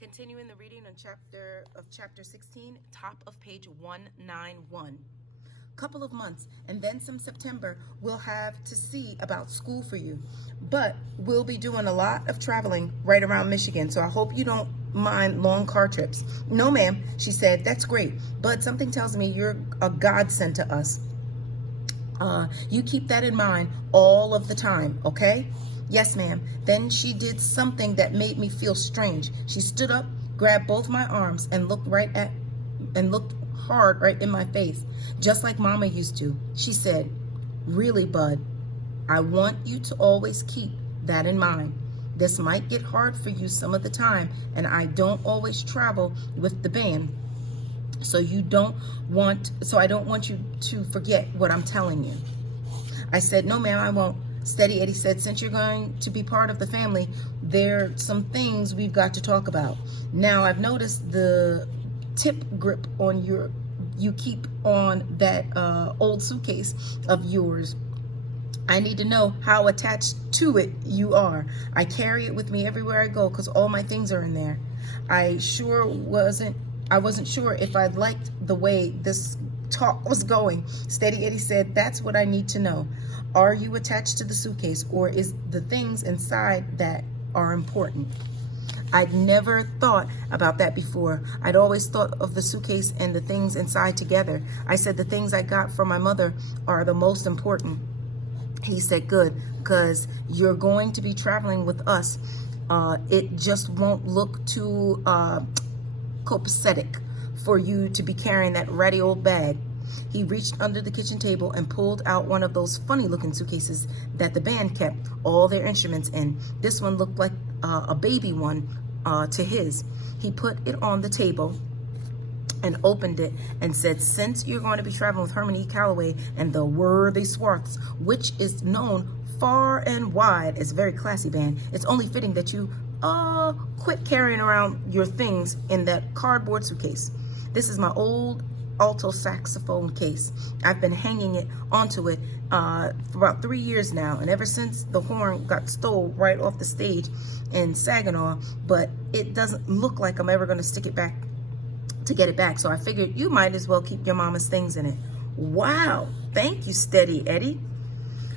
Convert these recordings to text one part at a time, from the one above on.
Continuing the reading on chapter 16, top of page 191. Couple of months and then some September we'll have to see about school for you, but we'll be doing a lot of traveling right around Michigan, so I hope you don't mind long car trips. No ma'am, she said, that's great, but something tells me you're a godsend to us. You keep that in mind all of the time, okay? Yes ma'am. Then she did something that made me feel strange. She stood up, grabbed both my arms and looked hard right in my face, just like Mama used to. She said, really, Bud, I want you to always keep that in mind. This might get hard for you some of the time, and I don't always travel with the band, so I don't want you to forget what I'm telling you. I said, no ma'am, I won't. Steady Eddie said, since you're going to be part of the family, there are some things we've got to talk about. Now, I've noticed the tip grip on you keep on that old suitcase of yours. I need to know how attached to it you are. I carry it with me everywhere I go because all my things are in there. I wasn't sure if I'd liked the way this talk was going. Steady Eddie said, that's what I need to know. Are you attached to the suitcase, or is the things inside that are important? I'd never thought about that before. I'd always thought of the suitcase and the things inside together. I said the things I got from my mother are the most important. He said, good, because you're going to be traveling with us. It just won't look too copacetic for you to be carrying that ratty old bag. He reached under the kitchen table and pulled out one of those funny looking suitcases that the band kept all their instruments in. This one looked like a baby one to his. He put it on the table and opened it and said, since you're going to be traveling with Herman E. Calloway and the Worthy Swarths, which is known far and wide as a very classy band, it's only fitting that you quit carrying around your things in that cardboard suitcase. This is my old alto saxophone case. I've been hanging it onto it for about 3 years now, and ever since the horn got stole right off the stage in Saginaw, but it doesn't look like I'm ever going to stick it back to get it back, so I figured you might as well keep your mama's things in it. Wow, thank you, Steady Eddie.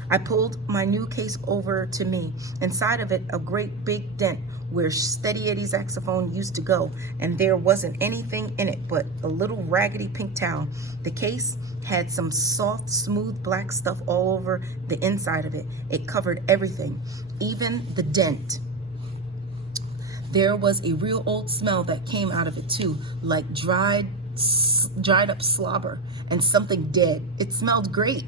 I pulled my new case over to me. Inside of it, a great big dent where Steady Eddie's saxophone used to go, and there wasn't anything in it but a little raggedy pink towel. The case had some soft, smooth black stuff all over the inside of it. It covered everything, even the dent. There was a real old smell that came out of it too, like dried up slobber and something dead. It smelled great.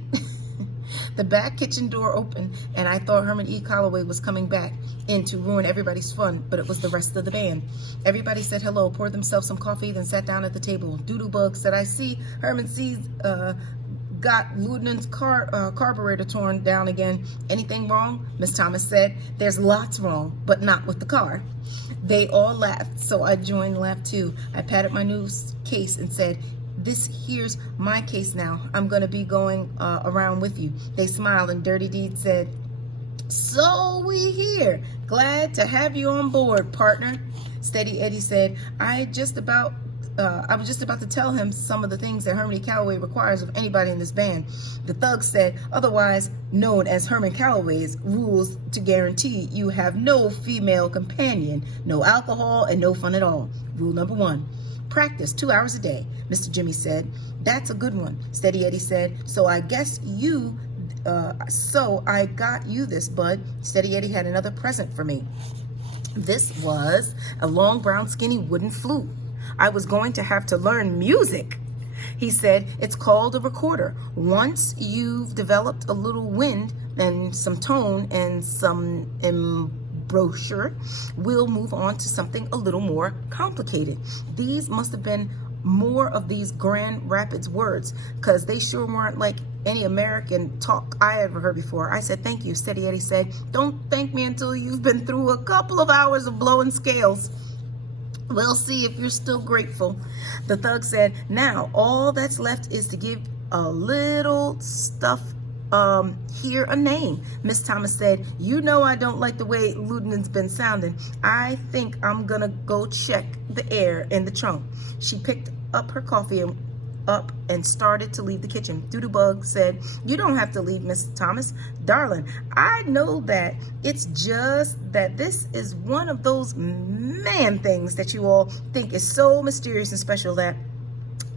The back kitchen door opened, and I thought Herman E. Calloway was coming back in to ruin everybody's fun, but it was the rest of the band. Everybody said hello, poured themselves some coffee, then sat down at the table. Doodlebug said, I see Herman C's got Ludin's carburetor torn down again. Anything wrong? Miss Thomas said, there's lots wrong, but not with the car. They all laughed, so I joined the laugh too. I patted my new case and said, this here's my case now. I'm gonna be going around with you. They smiled, and Dirty Deed said, so we here. Glad to have you on board, partner. Steady Eddie said, I was just about to tell him some of the things that Herman E. Calloway requires of anybody in this band. The thugs said, otherwise known as Herman Calloway's rules to guarantee you have no female companion, no alcohol, and no fun at all. Rule number 1, practice 2 hours a day. Mr. Jimmy said, that's a good one. Steady Eddie said, so I got you this, Bud. Steady Eddie had another present for me. This was a long, brown, skinny wooden flute. I was going to have to learn music. He said, it's called a recorder. Once you've developed a little wind and some tone and some embouchure, we'll move on to something a little more complicated. These must have been more of these Grand Rapids words, because they sure weren't like any American talk I ever heard before. I said, thank you. Steady Eddie said, don't thank me until you've been through a couple of hours of blowing scales. We'll see if you're still grateful. The thug said, now all that's left is to give a little stuff hear a name. Miss Thomas said, you know I don't like the way Luden's been sounding. I think I'm gonna go check the air in the trunk. She picked up her coffee and started to leave the kitchen. Doodlebug said, you don't have to leave, Miss Thomas. Darling, I know that. It's just that this is one of those man things that you all think is so mysterious and special that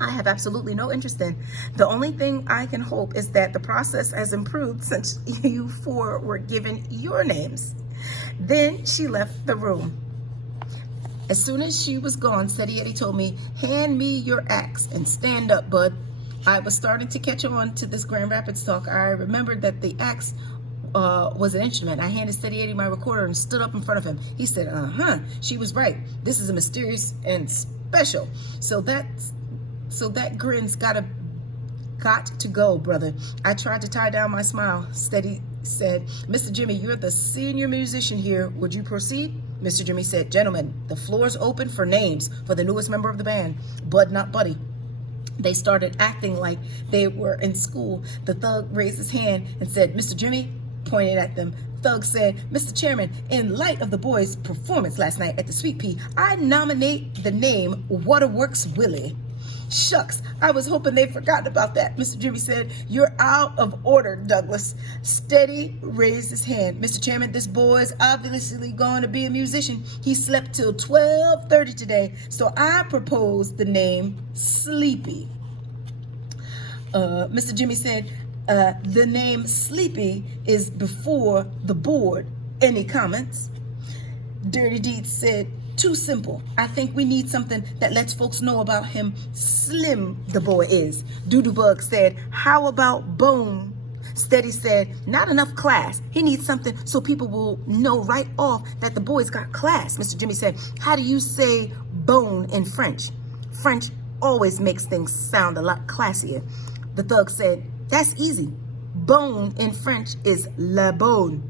I have absolutely no interest in. The only thing I can hope is that the process has improved since you four were given your names. Then she left the room. As soon as she was gone, Steady Eddie told me, hand me your axe and stand up, bud. I was starting to catch on to this Grand Rapids talk. I remembered that the axe was an instrument. I handed Steady Eddie my recorder and stood up in front of him. He said, she was right. This is a mysterious and special. So that grin's got to go, brother. I tried to tie down my smile. Steady said, Mr. Jimmy, you're the senior musician here. Would you proceed? Mr. Jimmy said, gentlemen, the floor's open for names for the newest member of the band, Bud Not Buddy. They started acting like they were in school. The thug raised his hand and said, Mr. Jimmy, pointed at them. Thug said, Mr. Chairman, in light of the boys' performance last night at the Sweet Pea, I nominate the name Waterworks Willie. Shucks, I was hoping they'd forgotten about that, Mr. Jimmy said. You're out of order, Douglas. Steady raised his hand. Mr. Chairman, this boy's obviously going to be a musician. He slept till 12:30 today, so I propose the name Sleepy. Mr. Jimmy said, the name Sleepy is before the board. Any comments? Dirty Deeds said, too simple. I think we need something that lets folks know about him slim the boy is. Doodlebug said, how about Bone? Steady said, not enough class. He needs something so people will know right off that the boy's got class. Mr. Jimmy said, how do you say bone in French? French always makes things sound a lot classier. The thug said, that's easy. Bone in French is la bonne.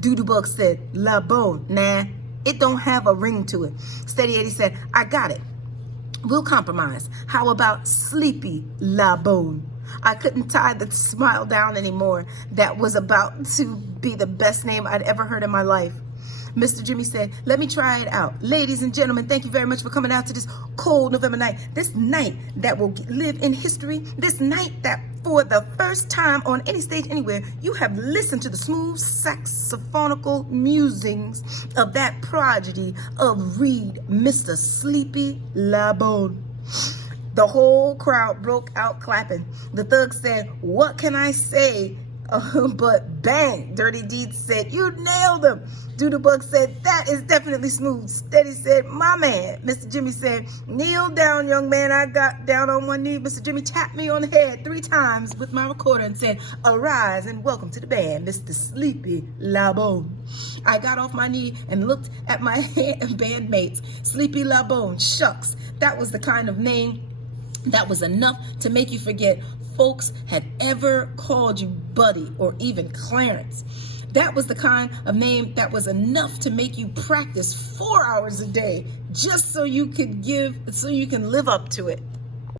Doodlebug said, la bonne. Nah, it don't have a ring to it. Steady Eddie said, I got it. We'll compromise. How about Sleepy La Bonne? I couldn't tie the smile down anymore. That was about to be the best name I'd ever heard in my life. Mr. Jimmy said, let me try it out. Ladies and gentlemen, thank you very much for coming out to this cold November night. This night that will live in history. This night that for the first time on any stage anywhere, you have listened to the smooth saxophonical musings of that prodigy of Reed, Mr. Sleepy La Bonne. The whole crowd broke out clapping. The thug said, what can I say? But bang, Dirty Deeds said, you nailed him. Doodlebug said, that is definitely smooth. Steady said, my man. Mr. Jimmy said, kneel down, young man. I got down on one knee. Mr. Jimmy tapped me on the head 3 times with my recorder and said, arise and welcome to the band, Mr. Sleepy La Bonne. I got off my knee and looked at my bandmates. Sleepy La Bonne, shucks. That was the kind of name that was enough to make you forget folks had ever called you Buddy or even Clarence. That was the kind of name that was enough to make you practice 4 hours a day just so you can live up to it.